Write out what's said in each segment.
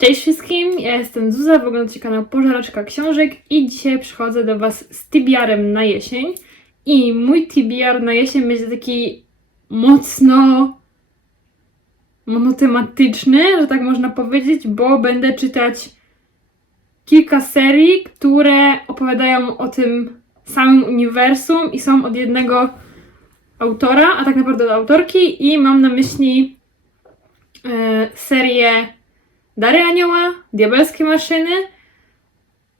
Cześć wszystkim, ja jestem Zuza, w oglądacie kanał Pożeraczka Książek i dzisiaj przychodzę do Was z TBR-em na jesień. I mój TBR na jesień będzie taki mocno monotematyczny, że tak można powiedzieć, bo będę czytać kilka serii, które opowiadają o tym samym uniwersum i są od jednego autora, a tak naprawdę od autorki i mam na myśli e, serię Dary Anioła, Diabelskie Maszyny,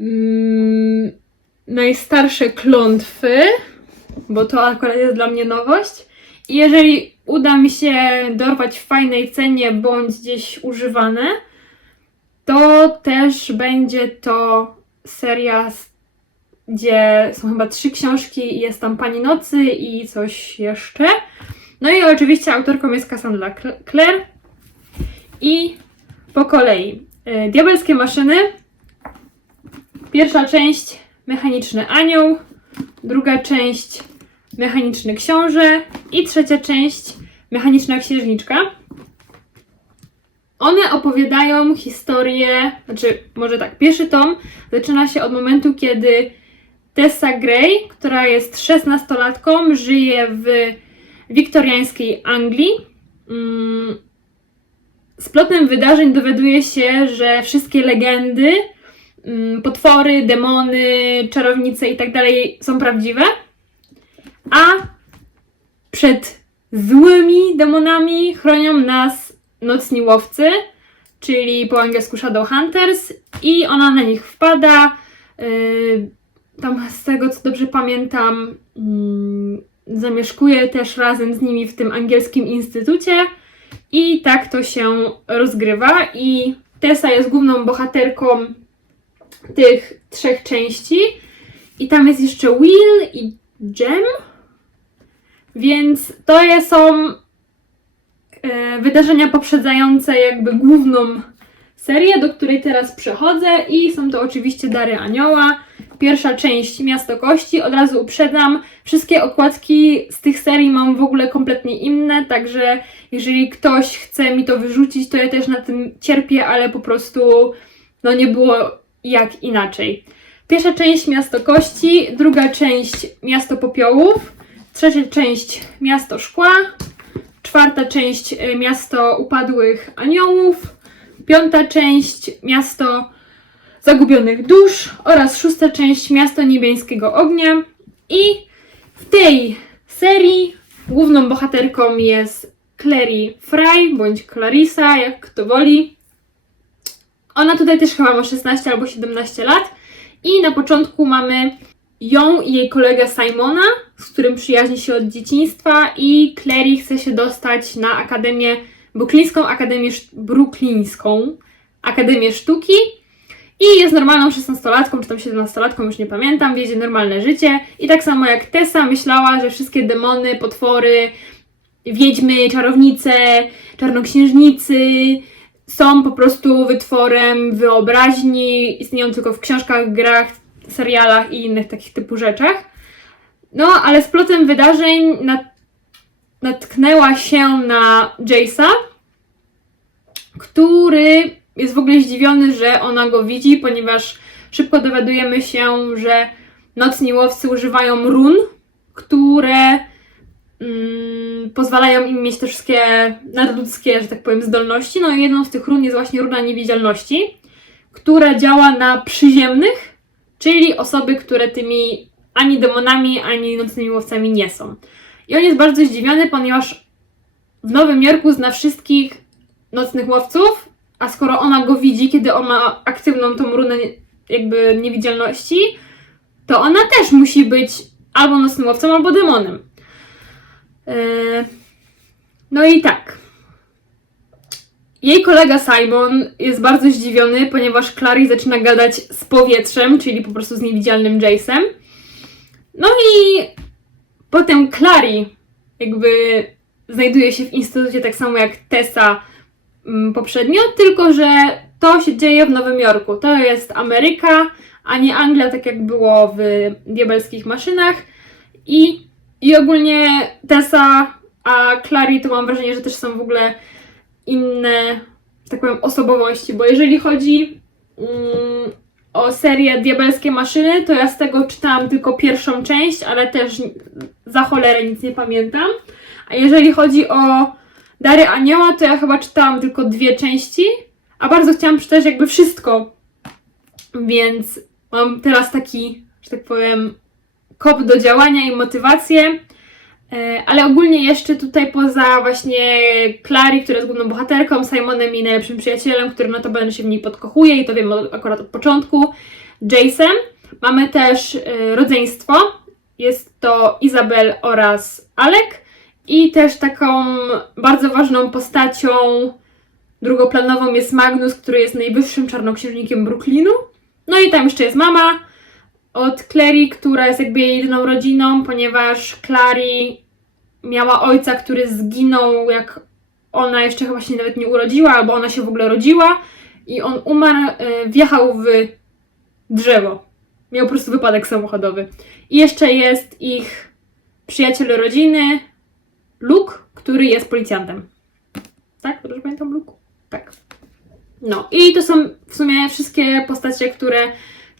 mm, najstarsze klątwy, bo to akurat jest dla mnie nowość. I jeżeli uda mi się dorwać w fajnej cenie bądź gdzieś używane, to też będzie to seria, gdzie są chyba trzy książki jest tam Pani Nocy i coś jeszcze. No i oczywiście autorką jest Cassandra Cl- Clare. I po kolei. E, Diabelskie maszyny. Pierwsza część Mechaniczny anioł. Druga część Mechaniczny książę. I trzecia część Mechaniczna księżniczka. One opowiadają historię, znaczy może tak, pierwszy tom zaczyna się od momentu, kiedy Tessa Gray, która jest 16-latką, żyje w wiktoriańskiej Anglii. Mm, z plotem wydarzeń dowiaduje się, że wszystkie legendy, mm, potwory, demony, czarownice i tak są prawdziwe, a przed złymi demonami chronią nas nocni łowcy, czyli po angielsku Shadowhunters i ona na nich wpada. Yy, tam z tego co dobrze pamiętam, mm, zamieszkuje też razem z nimi w tym angielskim instytucie. I tak to się rozgrywa. I Tessa jest główną bohaterką tych trzech części. I tam jest jeszcze Will i Jem. Więc to są e, wydarzenia poprzedzające jakby główną serię, do której teraz przechodzę. I są to oczywiście Dary Anioła. Pierwsza część Miasto Kości. Od razu uprzedzam, wszystkie okładki z tych serii mam w ogóle kompletnie inne, także jeżeli ktoś chce mi to wyrzucić, to ja też na tym cierpię, ale po prostu no nie było jak inaczej. Pierwsza część Miasto Kości, druga część Miasto Popiołów, trzecia część Miasto Szkła, czwarta część e, Miasto Upadłych Aniołów, piąta część Miasto Zagubionych Dusz oraz szósta część Miasto Niebieskiego Ognia. I w tej serii główną bohaterką jest Clary Fry, bądź Clarissa, jak kto woli. Ona tutaj też chyba ma 16 albo 17 lat. I na początku mamy ją i jej kolegę Simona, z którym przyjaźni się od dzieciństwa i Clary chce się dostać na Akademię, Brooklyńską Akademię, Brooklyńską Akademię Sztuki i jest normalną 16-latką, czy tam 17-latką, już nie pamiętam, wiedzie normalne życie. I tak samo jak Tessa myślała, że wszystkie demony, potwory, wiedźmy, czarownice, czarnoksiężnicy są po prostu wytworem wyobraźni, istnieją tylko w książkach, grach, serialach i innych takich typu rzeczach. No, ale z plotem wydarzeń nat- natknęła się na Jace'a, który jest w ogóle zdziwiony, że ona go widzi, ponieważ szybko dowiadujemy się, że nocni łowcy używają run, które mm, pozwalają im mieć te wszystkie nadludzkie, że tak powiem, zdolności. No i jedną z tych run jest właśnie runa niewidzialności, która działa na przyziemnych, czyli osoby, które tymi ani demonami, ani nocnymi łowcami nie są. I on jest bardzo zdziwiony, ponieważ w Nowym Jorku zna wszystkich nocnych łowców, a skoro ona go widzi, kiedy on ma aktywną tą runę jakby niewidzialności, to ona też musi być albo nocnym łowcą, albo demonem. Yy, No i tak. Jej kolega Simon jest bardzo zdziwiony, ponieważ Clary zaczyna gadać z powietrzem, czyli po prostu z niewidzialnym Jace'em. No i potem Clary jakby znajduje się w instytucie tak samo jak Tessa poprzednio, tylko że to się dzieje w Nowym Jorku. To jest Ameryka, a nie Anglia, tak jak było w diabelskich maszynach. I, i ogólnie Tessa, a Clary to mam wrażenie, że też są w ogóle inne tak powiem, osobowości, bo jeżeli chodzi mm, o serię Diabelskie Maszyny, to ja z tego czytałam tylko pierwszą część, ale też za cholerę nic nie pamiętam. A jeżeli chodzi o Dary Anioła, to ja chyba czytałam tylko dwie części, a bardzo chciałam przeczytać jakby wszystko. Więc mam teraz taki, że tak powiem, kop do działania i motywację. E, Ale ogólnie jeszcze tutaj poza właśnie Clary, która jest główną bohaterką, Simonem i najlepszym przyjacielem, który notabene się w niej podkochuje i to wiem akurat od początku, Jace'em. Mamy też e, rodzeństwo. Jest to Izabel oraz Alek. I też taką bardzo ważną postacią drugoplanową jest Magnus, który jest najwyższym czarnoksiężnikiem Brooklynu. No i tam jeszcze jest mama od Clary, która jest jakby jej jedyną rodziną, ponieważ Clary miała ojca, który zginął, jak ona jeszcze chyba się nawet nie urodziła, albo ona się w ogóle rodziła i on umarł, e, wjechał w drzewo. Miał po prostu wypadek samochodowy. I jeszcze jest ich przyjaciel rodziny, Luke, który jest policjantem. Tak? Dobrze pamiętam Luke? Tak. No i to są w sumie wszystkie postacie, które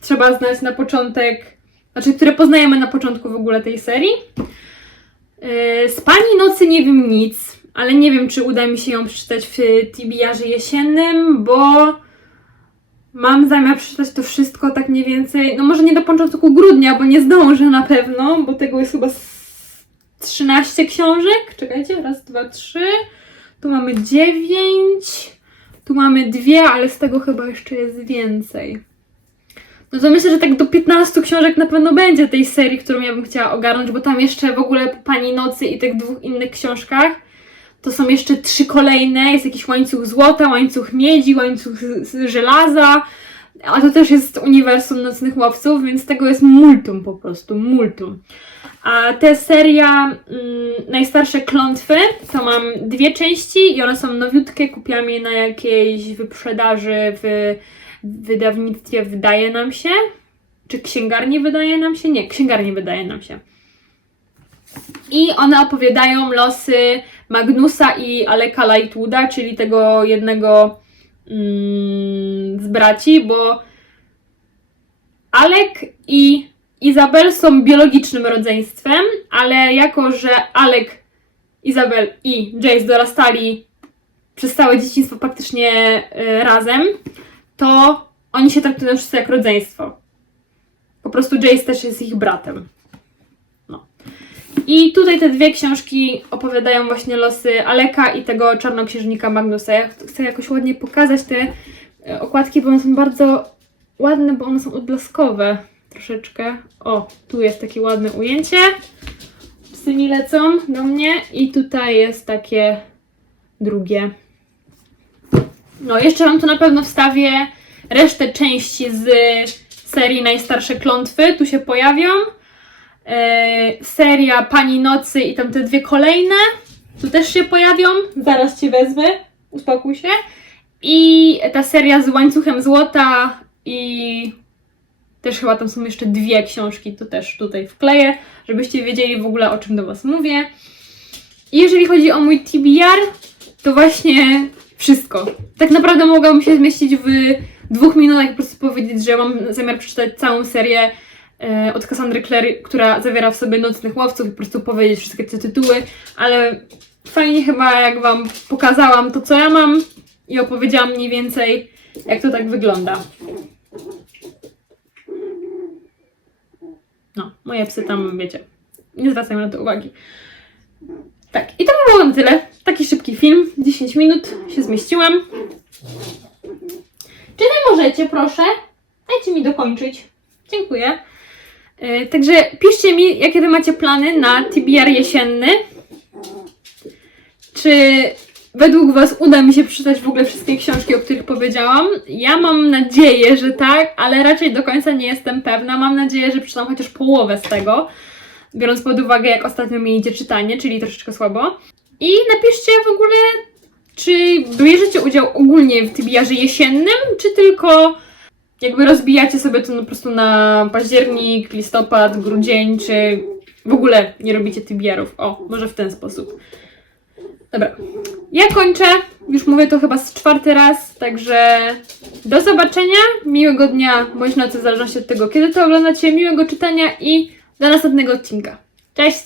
trzeba znać na początek, znaczy, które poznajemy na początku w ogóle tej serii. Yy, Z Pani Nocy nie wiem nic, ale nie wiem, czy uda mi się ją przeczytać w TBR-ze jesiennym, bo mam zamiar przeczytać to wszystko tak mniej więcej, no może nie do początku grudnia, bo nie zdążę na pewno, bo tego jest chyba 13 książek. Czekajcie, raz, dwa, trzy. Tu mamy dziewięć. Tu mamy dwie, ale z tego chyba jeszcze jest więcej. No to myślę, że tak do 15 książek na pewno będzie tej serii, którą ja bym chciała ogarnąć, bo tam jeszcze w ogóle po Pani Nocy i tych dwóch innych książkach to są jeszcze trzy kolejne. Jest jakiś łańcuch złota, łańcuch miedzi, łańcuch żelaza, a to też jest uniwersum Nocnych Łowców, więc tego jest multum po prostu, multum. A ta seria mm, Najstarsze Klątwy to mam dwie części i one są nowiutkie. Kupiłam je na jakiejś wyprzedaży w wydawnictwie, wydaje nam się. Czy księgarni wydaje nam się? Nie, księgarni wydaje nam się. I one opowiadają losy Magnusa i Aleka Lightwooda, czyli tego jednego z braci, bo Alek i Izabel są biologicznym rodzeństwem, ale jako, że Alek, Izabel i Jace dorastali przez całe dzieciństwo praktycznie y, razem, to oni się traktują wszyscy jak rodzeństwo. Po prostu Jace też jest ich bratem. I tutaj te dwie książki opowiadają właśnie losy Aleka i tego czarnoksiężnika Magnusa. Ja chcę jakoś ładnie pokazać te e, okładki, bo one są bardzo ładne, bo one są odblaskowe troszeczkę. O, tu jest takie ładne ujęcie. Psy mi lecą do mnie i tutaj jest takie drugie. No, jeszcze Wam tu na pewno wstawię resztę części z serii Najstarsze Klątwy. Tu się pojawią. E, seria Pani Nocy i tam te dwie kolejne. Tu też się pojawią. Zaraz Cię wezmę. Uspokój się. I ta seria z łańcuchem złota i też chyba tam są jeszcze dwie książki, to też tutaj wkleję, żebyście wiedzieli w ogóle o czym do Was mówię. I jeżeli chodzi o mój TBR, to właśnie wszystko. Tak naprawdę mogłabym się zmieścić w dwóch minutach i po prostu powiedzieć, że mam zamiar przeczytać całą serię od Cassandry Clare, która zawiera w sobie Nocnych Łowców po prostu powiedzieć wszystkie te tytuły, ale fajnie chyba jak Wam pokazałam to, co ja mam i opowiedziałam mniej więcej, jak to tak wygląda. No, moje psy tam, wiecie, nie zwracajmy na to uwagi. Tak, i to by było na tyle. Taki szybki film, 10 minut się zmieściłam. Czy wy możecie, proszę? Dajcie mi dokończyć. Dziękuję. Yy, także piszcie mi, jakie wy macie plany na TBR jesienny. Czy według was uda mi się przeczytać w ogóle wszystkie książki, o których powiedziałam? Ja mam nadzieję, że tak, ale raczej do końca nie jestem pewna. Mam nadzieję, że przeczytam chociaż połowę z tego, biorąc pod uwagę, jak ostatnio mi idzie czytanie, czyli troszeczkę słabo. I napiszcie w ogóle, czy bierzecie udział ogólnie w TBR-ze jesiennym, czy tylko jakby rozbijacie sobie to po prostu na październik, listopad, grudzień, czy w ogóle nie robicie TBR-ów. O, może w ten sposób. Dobra. Ja kończę. Już mówię to chyba z czwarty raz, także do zobaczenia. Miłego dnia bądź nocy, w zależności od tego, kiedy to oglądacie. Miłego czytania i do następnego odcinka. Cześć!